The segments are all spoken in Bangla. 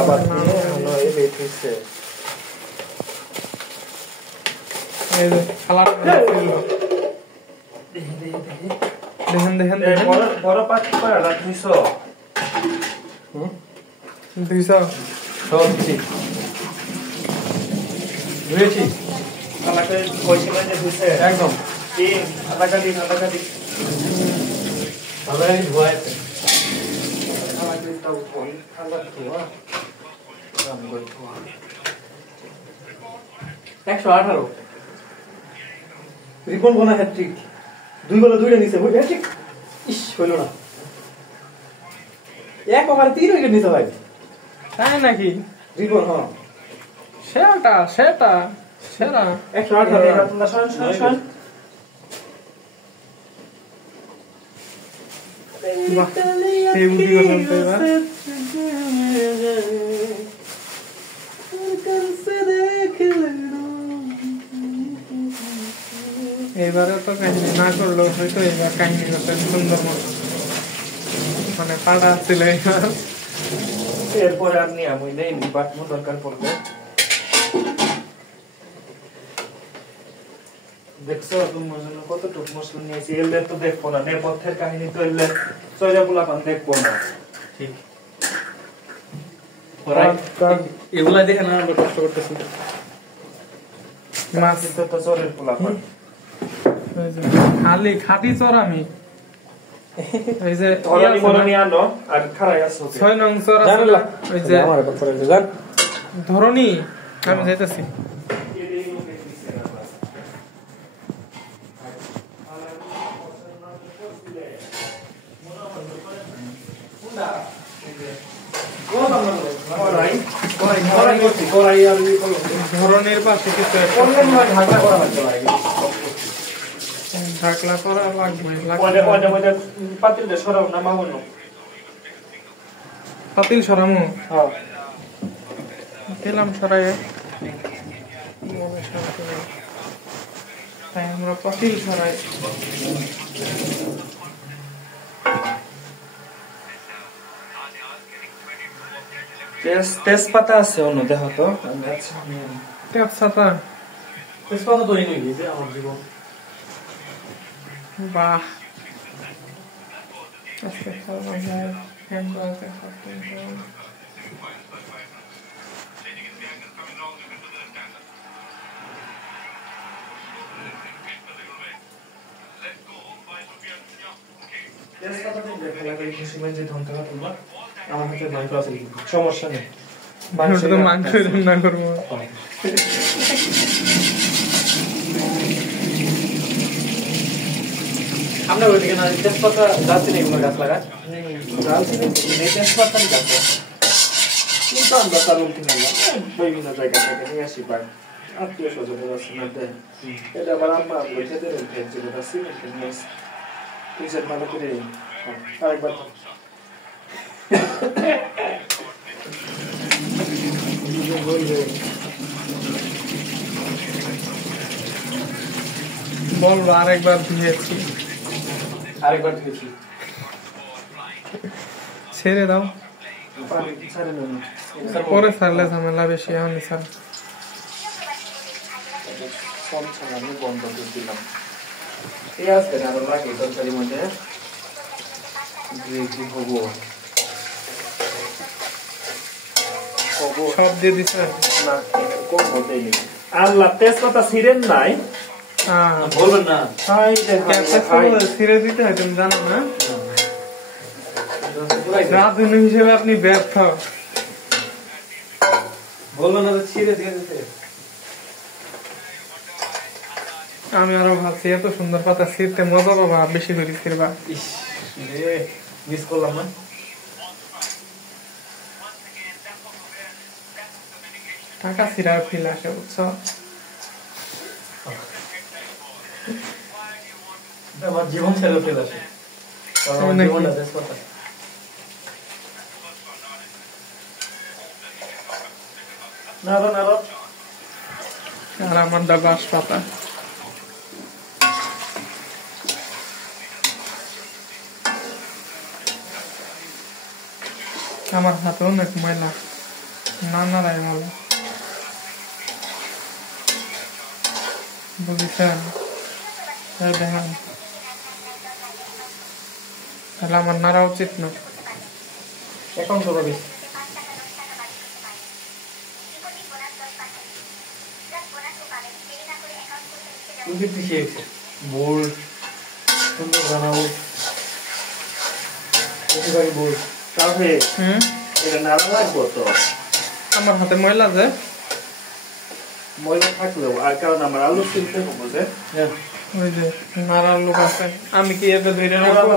আবার হলো এই লেট হইছে এই যে কালার দেখেন বড় পাঁচ করে রাখিছো 200 সব ঠিক বুঝেছি আমাকে কইছিলেন যে হইছে একদম এই আধা কাটি আবার এই ধোয়াইতে আমাকে তাও কোন আলাদা ধোয়া কাম করে ধোয়া 118 রিপন কোনা হ্যাট্রিক দুই বলে দুইটা নিছে বুঝ হ্যাট্রিক ইস হইল না এক ওভার 3 উইকেট নিতে ভাই তাই নাকি রিপন হ্যাঁ সেটা সেরা 118 তোমরা শুন এই ভিডিও শুনতে এবার এবারে তো কাহিনী না করলেও হয়তো এবার কাহিনী করতে সুন্দর মতো মানে পাড়া ছিল এরপরে আপনি আমি নেই বাটমো দরকার পড়বে দেখছো তুমি কতটুকু মশলা নিয়েছি এলে তো দেখবো না নেপথ্যের কাহিনী তো এলে চয়রাপুলা পান দেখবো না ঠিক এগুলা দেখে না আমরা কষ্ট করতেছি মাছ তো চরের পোলা পান খালি খাটি চরামি ওই যে ধরনি মরনি আনো আর খারাই আসো 6 নং চরা ওই যে আমার ব্যাপারে জান ধরনি আমি যাইতাছি ধরনের পাশে কিছু ঢাকলা করা লাগবে পাতিল সরামু দিলাম সরাই আমরা পাতিল সরাই তেজপাতা আছে অন্য দেখো তো তেজপাতা তো এই গেছে আমার জীবন বাহ আমার হাতে মাংস আছে সমস্যা নেই মাংস রান্না করবো আমরা ওইদিকে না তেজপাতা দারচিনি এগুলো গাছ লাগাই দারচিনি তেজপাতা গাছ কিন্তু আমরা তার উল্টি বিভিন্ন জায়গা থেকে নিয়ে আসি পাই আত্মীয় স্বজনের আছে না এটা আবার আমরা খেতে যেটা সিমেন্ট নিয়ে আসি পিসের ভালো করে আরেকবার বলবো আরেকবার ধুয়েছি ছেড়ে দাও পরে ছাড়লে ঝামেলা বেশি হয়নি স্যার বন্ধ করে দিলাম এই আসবে না লাগে তরকারির মধ্যে হবো সব দিয়ে দিছে না কম হতেই নেই আল্লাহ তেজপাতা ছিঁড়েন নাই বলবেন না ছিঁড়ে দিতে হয় তুমি জানো না রাঁধুনি হিসেবে আপনি ব্যর্থ বলবেন না ছিঁড়ে দিয়ে দিতে আমি আরো ভাবছি এত সুন্দর পাতা ছিঁড়তে মজা পাবা বেশি করে ছিঁড়বা মিস করলাম না টাকা ছিঁড়ার ফিল আসে বুঝছো আমার জীবন ছেড়ে ফেল আসে আর আমার দা বাঁশ পাতা আমার হাতে অনেক ময়লা না নাড়াই ভালো বুঝেছেন দেখেন তাহলে আমার নাড়া উচিত না এখন তো রবি বোল্ড সুন্দর বানাবো বোল্ড তাহলে এটা নাড়া লাগবো তো আমার হাতে ময়লা আছে ময়লা থাকলেও আর কারণ আমার আলু চিনতে হবে যে ওই যে নাড়ার লোক আছে আমি কি এতে ধরে না রাখবো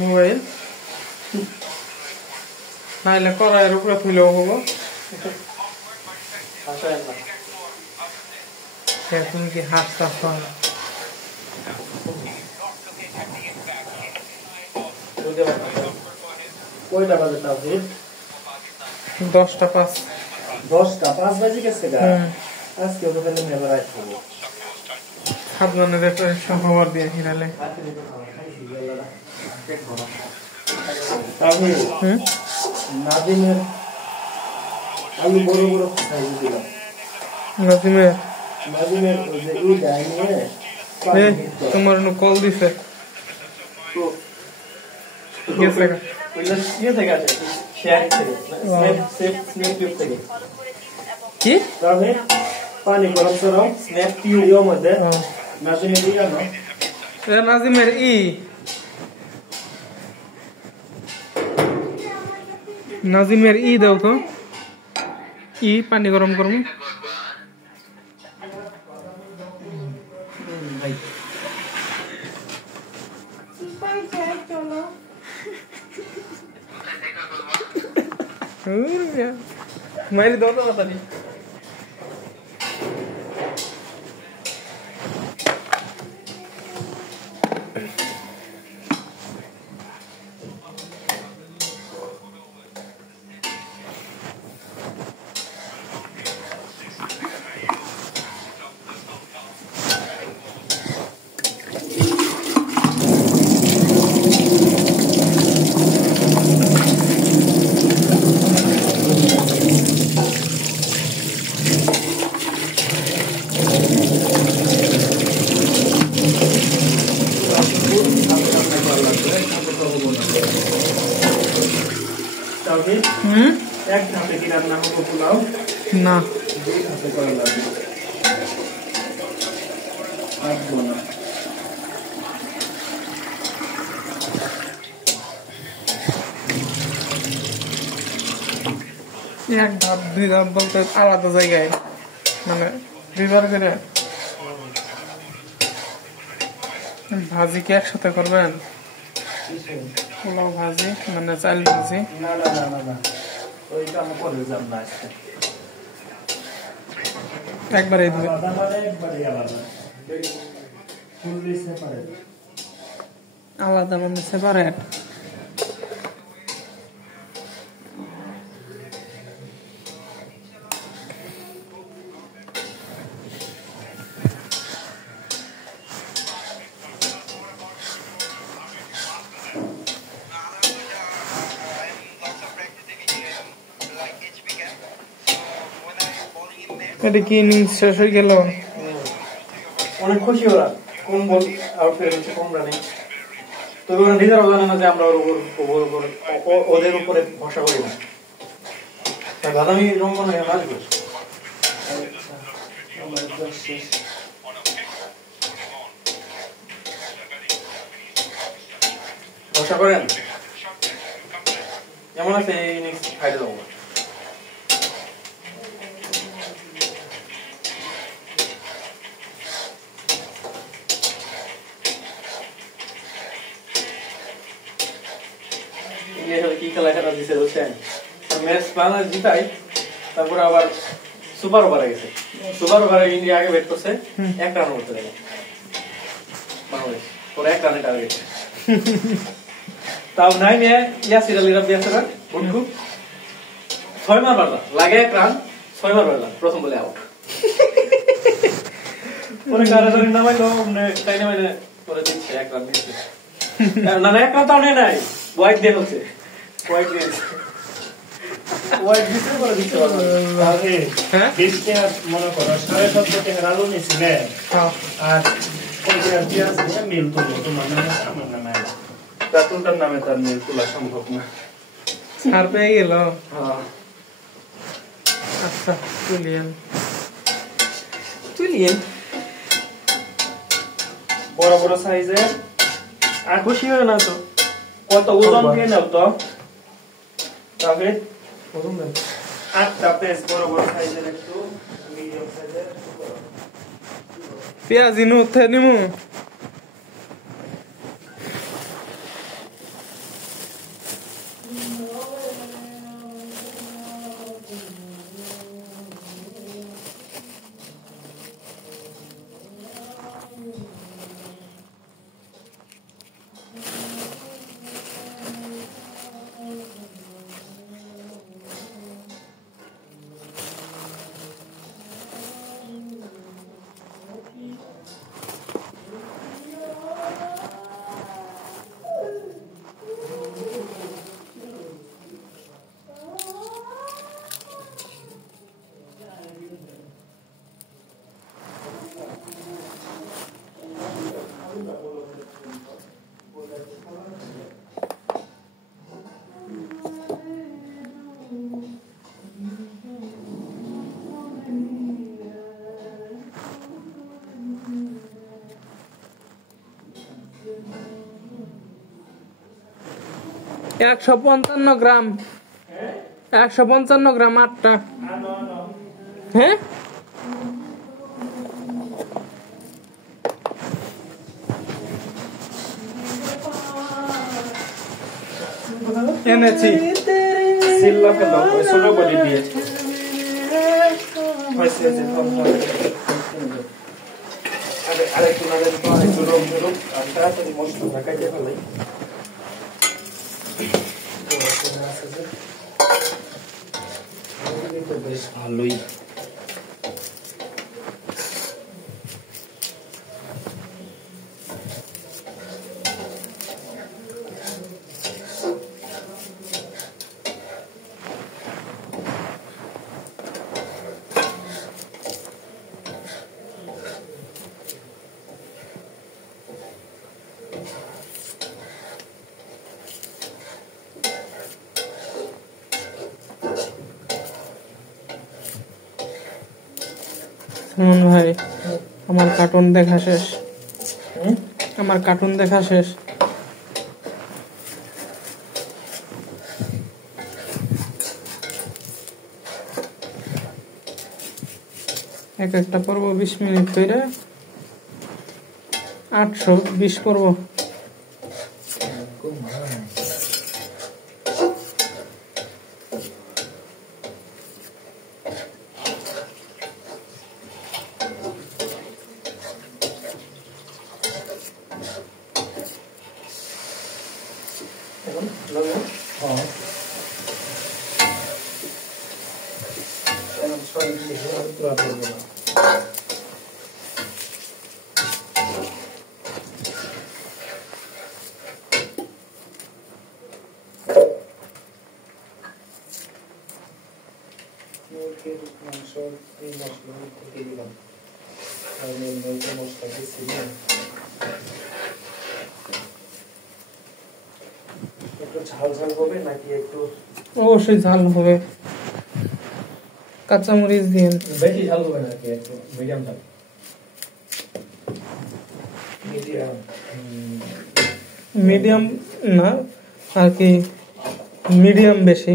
মোবাইল নাইলে কড়াইয়ের উপরে তুলেও হবো তুমি কি হাসতে কয়টা বাজে তাহলে 10টা 5 10টা 5 বাজে গেছে গা আজকে তো তাহলে নেবার আসবো সাবধানে ডেকোরেশন খবর দিয়ে হিরালে তাহলে নাজিমের আলু বড় বড় সাইজ দিলাম নাজিমের ওই যে এই ডাইনিয়ে তোমার কল দিছে গেছে ওইটা ইয়ে থেকে আছে শেয়ারিং থেকে স্ন্যাপ টিউব থেকে কি তাহলে পানি গরম করো স্ন্যাপ টিউবের মধ্যে নাজিমের দিয়ে না নাজিমের নাজিমের দাও তো পানি গরম করবো মাইরি দাও তো তাড়াতাড়ি এক ধাপে কি রান্না হবে পোলাও না দুই ধাপে করা লাগবে আসবো না এক ধাপ দুই ধাপ বলতে আলাদা জায়গায় মানে দুইবার করে ভাজি কি একসাথে করবেন পোলাও ভাজি মানে চাল ভাজি না না না না না ওইটা আমি করে যাব না আজকে একবারে দিবে আলাদা মানে একবারে আলাদা ফুললি সেপারেট আলাদা মানে সেপারেট এটা কি ইনিংস শেষ হয়ে গেল অনেক খুশি ওরা কম বল আউট হয়ে গেছে কম রানে তবে ওরা নিজেরাও জানে না যে আমরা ওদের উপরে ভরসা করি না বাদামি রঙ্গন হয়ে আসবে ভরসা করেন এমন আছে এই ইনিংস খাইতে দেবো কি খেলা খেলা দিছে বুঝছেন ম্যাচ বাংলাদেশ জিতাই তারপরে আবার সুপার ওভারে গেছে সুপার ওভারে ইন্ডিয়া আগে ব্যাট করছে 1 রান করতে দেয় বাংলাদেশ ওর 1 রানে টার্গেট তাও নাই মে ইয়াসির আলী রাব্বি আছে না উনকু 6 মার বাড়লা লাগে 1 রান 6 মার বাড়লা প্রথম বলে আউট পরে কারাদারি নামাইলো মানে তাই না মানে করে দিচ্ছে 1 রান দিচ্ছে না না একটা তো নাই হোয়াইট দেন হচ্ছে হোয়াইট দেন হোয়াইট দিতে বলে দিতে পারবো আগে হ্যাঁ 20 টাকা মনে করো 7.5 টাকা আলু নিছিলে আর 5 টাকা পেঁয়াজ নিয়ে মিল তুলবো তোমার নামে আমার নামে রাতুলটার নামে তার মিল তোলা সম্ভব না ছাড় পেয়ে গেল হ্যাঁ আচ্ছা তুলিয়েন বড় বড় সাইজের আর খুশি হয় না তো কত ওজন দিয়ে নাও তো তবে প্রথম দেন 8টা পিস বড় বড় সাইজের একটু মিডিয়াম সাইজের পেঁয়াজ ইনু উঠে নিমু একশো 55 গ্রাম 155 গ্রাম 8টা হ্যাঁ এনেছি সিল্লাকে দাও ওই ছোট বডি দিয়ে হয়েছে আরেকটু না দেন তো আরেকটু রোগ আর তাড়াতাড়ি মশলা ঢাকাইতে ফেলাই বেশ ভালোই সুমন ভাই আমার কার্টুন দেখা শেষ আমার কার্টুন দেখা শেষ এক একটা পর্ব 20 মিনিট করে 820 পর্ব ঝাল ঝাল হবে নাকি একটু অবশ্যই ঝাল হবে কাঁচামরিচ দিয়ে বেশি ঝাল হবে নাকি একটু মিডিয়াম ঝাল মিডিয়াম মিডিয়াম না আর কি মিডিয়াম বেশি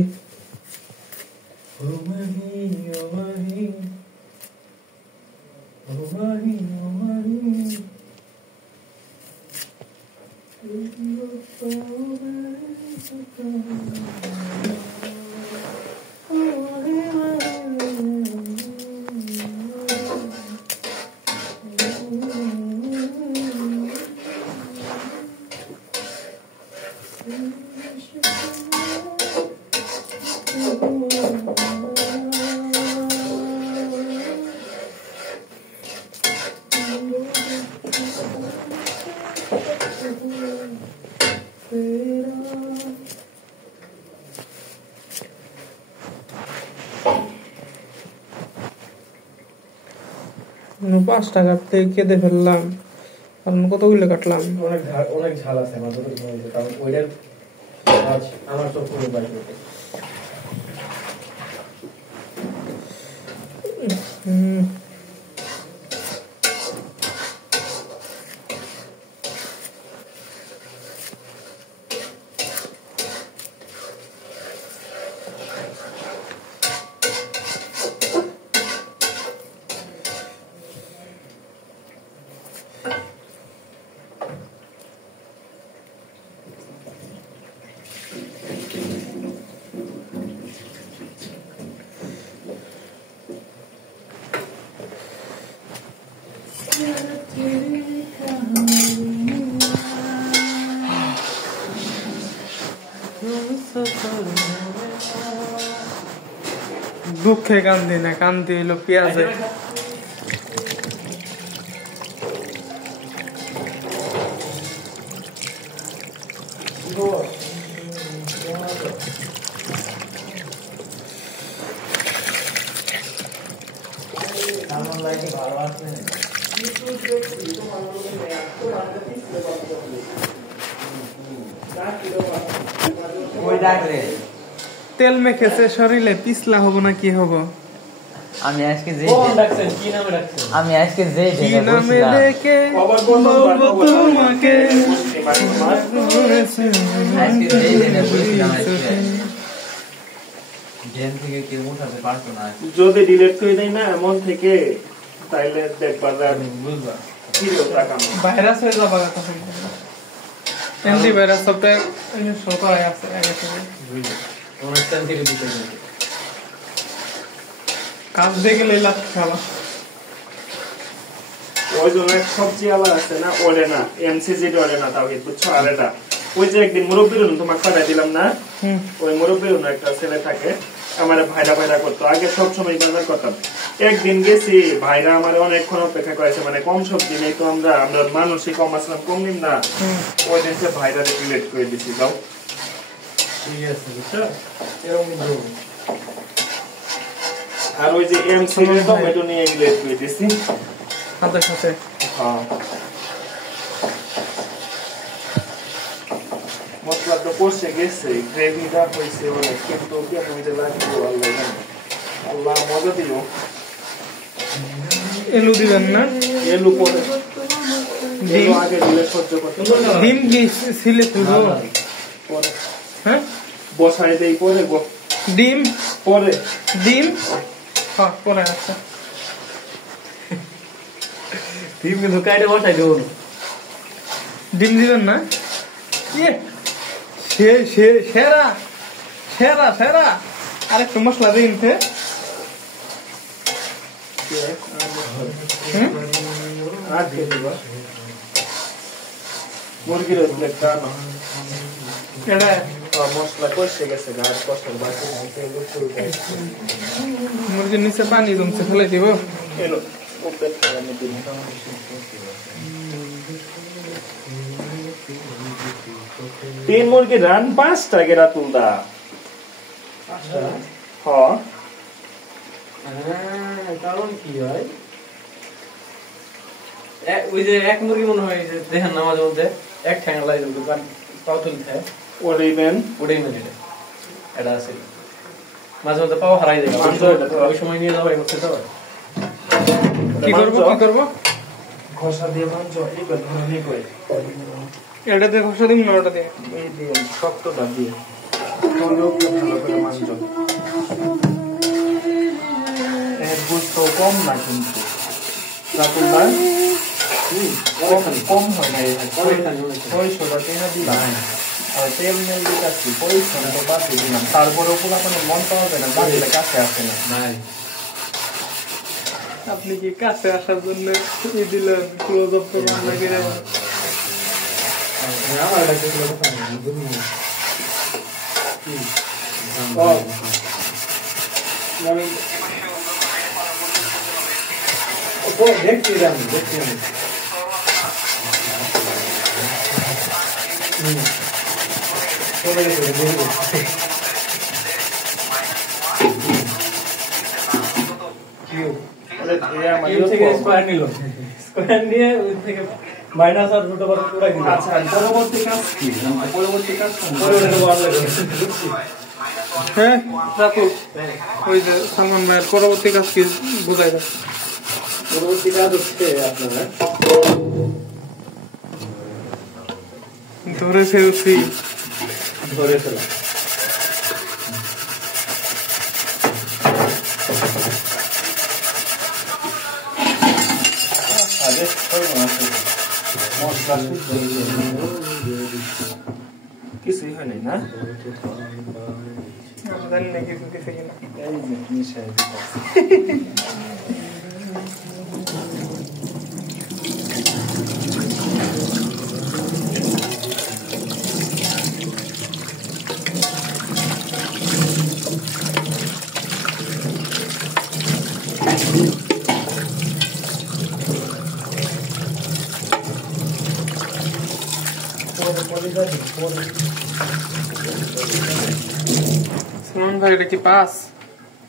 5 টাকা কেটে ফেললাম, কারণ কতগুলো কাটলাম। অনেক ঝাল আছে আমার যতটুকু মনে হচ্ছে, কারণ ওইটার আমার চোখ পুরো বাইরে করতে। দুঃখে কান্দি না, কান্দি হইলো পেঁয়াজে। তেল মেখেছে শরীরে, পিছলা হবো না কি হবো? আমি আজকে যে কি নামে ডেকে বলবো তোমাকে, যদি ডিলেট করে দেয় না এমন থেকে, তাইলে দেখবা বুঝবা ভাইরাস হয়ে যাবা তখন। অ্যান্টিভাইরাস সফটওয়্যার সবাই আছে আগে থেকে, কাজ দেখে লাভ খাওয়া। ওই জন্য সবজি আলাদা আছে না, ওরে না এমসিজি ওরে না, তাও বুঝছো। আর এটা ওই যে একদিন মুরব্বীর তোমাকে পাঠাই দিলাম না, ওই মুরব্বীর একটা ছেলে থাকে, আমার ভাইরা ভাইরা করতো আগে, সবসময় বাজার করতাম। একদিন গেছি, ভাইরা আমার অনেকক্ষণ অপেক্ষা করেছে, মানে কম সবজি নেই তো, আমরা মানুষই কম আসলাম, কম নিন না। ওই দিন ভাইরা রিলেট করে দিছি, যাও ঠিক আছে বুঝছো। আর ওই যে এমসিজি টমেটো নিয়ে রিলেট করে দিছি সাথে সাথে। হ্যাঁ মশলা তো কষে গেছে, গ্রেভিটা হয়েছে অনেক, কিন্তু কেমন যে লাগবে আল্লাহ মজা দিল। এলু দিবেন না? এলু পরে ডিম আগে দিলে সহ্য করতে পারবে। ডিম কি ছিলে তুলো? পরে হ্যাঁ বসাই দেই পরে গো। ডিম পরে ডিম হ্যাঁ পরে। আচ্ছা ডিম কিন্তু কাইটে বসাই দেব। ডিম দিবেন না? ইয়ে সেরা সেরা সেরা। আরেকটু মশলা দিন। মুরগির মশলা কষে গেছে, মুরগির নিচে পানি জমছে, ফেলে দিব। তিন মুরগি রান 5টা গেরা তুলদা। কারণ কি হয়, ওই যে এক মুরগি মনে হয় দেখেন না মাঝে মধ্যে এক ঠ্যাঙ্গা লাগে পাও তুলতে, ওটাই মেন এটা আছে। মাঝে মধ্যে পাও হারাই যায়, ওই সময় নিয়ে যাবো কি করবো কি করবো? ঘষা দিয়ে মাংস এইবার ধরনের করে এটা দিয়ে ঘষা দিন না, ওটা দিয়ে এই দিয়ে শক্তটা দিয়ে ভালো করে মাংস। এর গুস্ত কম না কিন্তু কম হয় না, 600 টাকা দিলাম আর তেল মেল দিচ্ছি, পরিশ্রম তো বাদ দিলাম, তারপরে কোনো মন পাওয়া যায় না, বাড়িতে কাছে আসে না। আপনি কি কাছে আসার জন্য দিলেন ক্লোজ আপ করে রান্না করে? দেখছি আমি কমে গেছে স্কোয়ার নিল স্কোয়ার নিয়ে ওই থেকে মাইনাস আর রুট ওভার পুরাই দিল আচ্ছা পরবর্তী কাজ কি পরবর্তী কাজ হ্যাঁ রাখো ওই যে সালমান ভাইয়ের পরবর্তী কাজ কি বুঝাই দাও পরবর্তী কাজ হচ্ছে আপনারা ধরে ফেলছি ধরে ফেলা কিছুই হয় নাই না জানি না কিছু দিছে কিনা এই যে মিশাই সালমান ভাই এটা কি পাস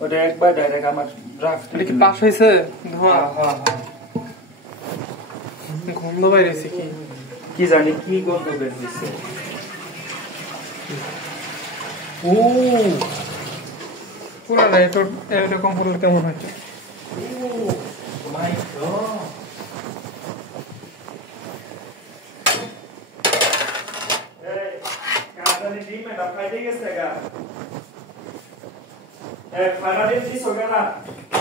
ওটা একবার ডাইরেক্ট আমার ড্রাফট এটা কি পাস হয়েছে ধোয়া হ্যাঁ গন্ধ বাইরেছে কি কি জানি কি গন্ধ বের হয়েছে ও পুরা এরকম হলে কেমন হয়েছে মাই গড এই কাঁচানি ডিম এটা ফাইটে গেছে গা এক ফাইনালি দিছো গেলা